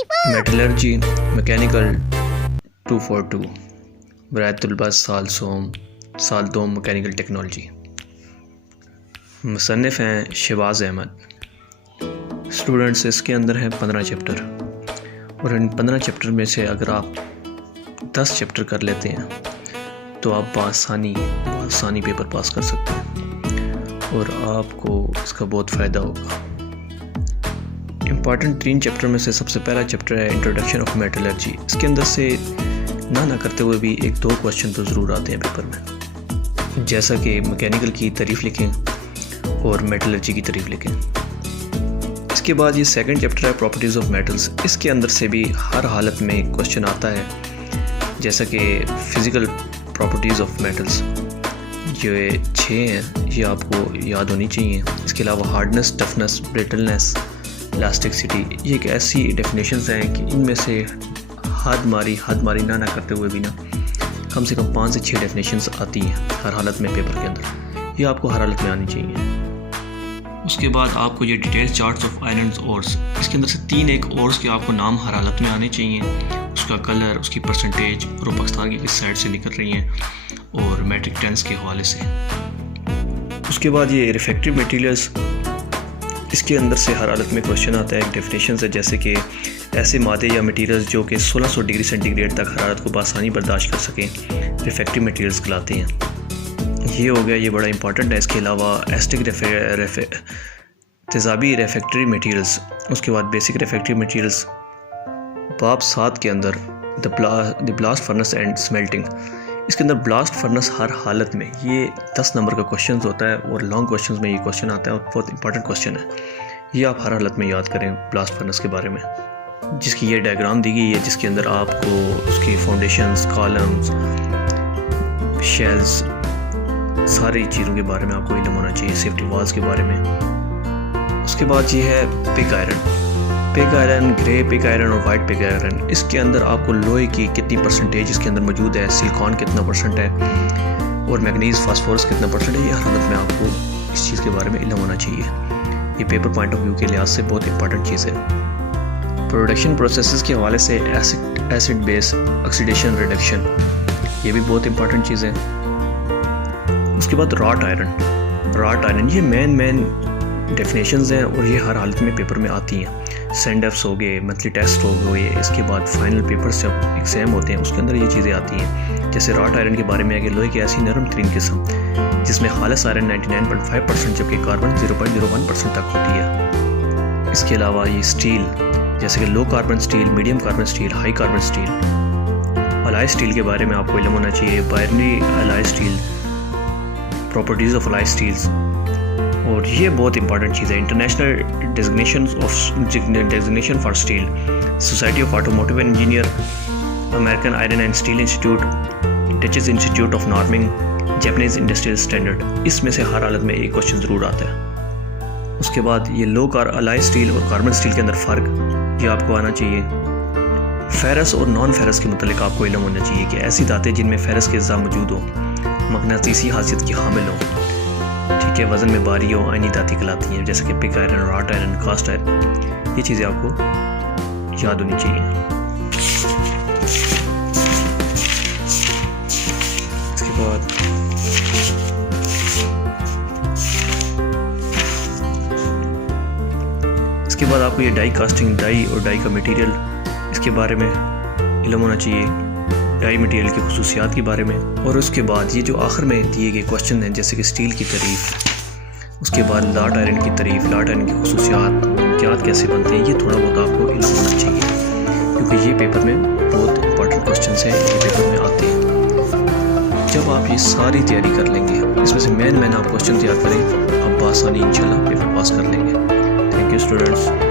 Metallurgy mechanical 242 बरातुलबस साल 2 mechanical technology. मुसन्निफ़ हैं Shahbaz Ahmad. Students इसके अंदर हैं 15 चैप्टर और इन 15 चैप्टर में से अगर आप 10 चैप्टर कर लेते हैं तो आप आसानी पेपर पास कर सकते हैं और आपको इसका बहुत फ़ायदा होगा। इम्पॉर्टेंट 3 चैप्टर में से सबसे पहला चैप्टर है इंट्रोडक्शन ऑफ मेटलर्जी। इसके अंदर से ना करते हुए भी 1-2 क्वेश्चन तो ज़रूर आते हैं पेपर में, जैसा कि मैकेनिकल की तारीफ़ लिखें और मेटलर्जी की तारीफ़ लिखें। इसके बाद ये सेकंड चैप्टर है प्रॉपर्टीज़ ऑफ मेटल्स। इसके अंदर से भी हर हालत में क्वेश्चन आता है, जैसा कि फ़िज़िकल प्रॉपर्टीज़ ऑफ मेटल्स जो 6 हैं ये आपको याद होनी चाहिए। इसके अलावा हार्डनेस, टफनेस, ब्रिटलनेस, इलास्टिसिटी, ये एक ऐसी डेफिनेशंस हैं कि इनमें से हद मारी ना करते हुए भी ना कम से कम 5 से 6 डेफिनेशंस आती हैं हर हालत में पेपर के अंदर। ये आपको हर हालत में आनी चाहिए। उसके बाद आपको ये detail charts of iron ores, इसके अंदर से 3 एक ओर्स के आपको नाम हर हालत में आने चाहिए, उसका कलर, उसकी परसेंटेज और वो पाकिस्तान की किस साइड से निकल रही हैं और मैट्रिक टेंस के हवाले से। उसके बाद ये रिफ्रैक्टिव मटेरियल्स, इसके अंदर से हर हालत में क्वेश्चन आता है। एक डेफिनेशन है जैसे कि ऐसे मादे या मटेरियल्स जो कि 1600 डिग्री सेंटीग्रेड तक हरारत को बआसानी बर्दाश्त कर सकें रिफ्रैक्टिव मटेरियल्स कहलाते हैं। ये हो गया, ये बड़ा इंपॉर्टेंट है। इसके अलावा एस्टिक तेज़ाबी रिफ्रैक्टरी मटेरियल्स, उसके बाद बेसिक रिफ्रैक्टरी मटेरियल्स। बाब 7 के अंदर the blast furnace and smelting, इसके अंदर ब्लास्ट फर्नेस हर हालत में ये 10 नंबर का क्वेश्चन होता है और लॉन्ग क्वेश्चन में ये क्वेश्चन आता है और बहुत इंपॉर्टेंट क्वेश्चन है। ये आप हर हालत में याद करें ब्लास्ट फर्नेस के बारे में, जिसकी ये डायग्राम दी गई है, जिसके अंदर आपको उसकी फाउंडेशंस, कॉलम्स, शेल्स, सारी चीज़ों के बारे में आपको इल्म होना चाहिए, सेफ्टी वॉल्स के बारे में। उसके बाद ये है pig iron, grey pig iron और वाइट पिग आयरन। इसके अंदर आपको लोहे की कितनी परसेंटेज इसके अंदर मौजूद है, सिलिकॉन कितना परसेंट है और मैग्नीज फास्फोरस कितना परसेंट है, ये हर हालत में आपको इस चीज़ के बारे में इल्म होना चाहिए। ये पेपर पॉइंट ऑफ व्यू के लिहाज से बहुत इंपॉर्टेंट चीज़ है। प्रोडक्शन प्रोसेसेस के हवाले से एसिड बेस ऑक्सीडेशन रिडक्शन, ये भी बहुत इंपॉर्टेंट चीज़ है। उसके बाद रॉट आयरन, ये मेन डेफिनेशंस हैं और ये हर हालत में पेपर में आती हैं। सेंड-ऑफ्स हो गए, मंथली टेस्ट हो गए, इसके बाद फाइनल पेपर्स जब एग्ज़ाम होते हैं उसके अंदर ये चीज़ें आती हैं। जैसे रॉट आयरन के बारे में है कि लोहे की ऐसी नरम तरीन किस्म जिसमें खालिस आयरन 99.5% जबकि कार्बन 0.01% तक होती है। इसके अलावा ये स्टील, जैसे कि low carbon steel, medium carbon steel, high carbon steel. Alloy steel के बारे में आपको इल्म होना चाहिए, binary alloy steel, properties of alloy steels. और ये बहुत इंपॉर्टेंट चीज़ है, international designation for steel, society of automotive engineer, American iron and steel institute, Deutsches institute of norming, Japanese industrial standard. इसमें से हर हालत में एक क्वेश्चन ज़रूर आता है। उसके बाद ये लो अलाय स्टील और कार्बन स्टील के अंदर फ़र्क ये आपको आना चाहिए। फेरस और नॉन फेरस के मतलब आपको इल्म होना चाहिए कि ऐसी धातें जिनमें फेरस के अज़्ज़ा मौजूद हो, मगनातीसी हासियत की हामिल हो, ठीक है, वज़न में भारी हो, आयनी धातें कहलाती हैं, जैसे कि pig iron, wrought iron, cast iron. ये चीज़ें आपको याद होनी चाहिए। इसके बाद आपको ये डाई कास्टिंग, डाई और डाई का मटेरियल, इसके बारे में इल्म होना चाहिए, डाई मटेरियल की खुसूसियात के बारे में। और उसके बाद ये जो आखिर में दिए गए क्वेश्चन हैं, जैसे कि स्टील की तारीफ़, उसके बाद लाट आयरन की तारीफ़, लाट आयरन की खुसूसियात, क्या कैसे बनते हैं, ये थोड़ा बहुत आपको इल्म होना चाहिए, क्योंकि ये पेपर में बहुत इंपॉर्टेंट क्वेश्चन हैं, ये पेपर में आते हैं। जब आप ये सारी तैयारी कर लेंगे, इसमें से मेन आप क्वेश्चन तैयार करें, आप आसानी इंशाल्लाह पेपर पास कर लेंगे। Thank you students.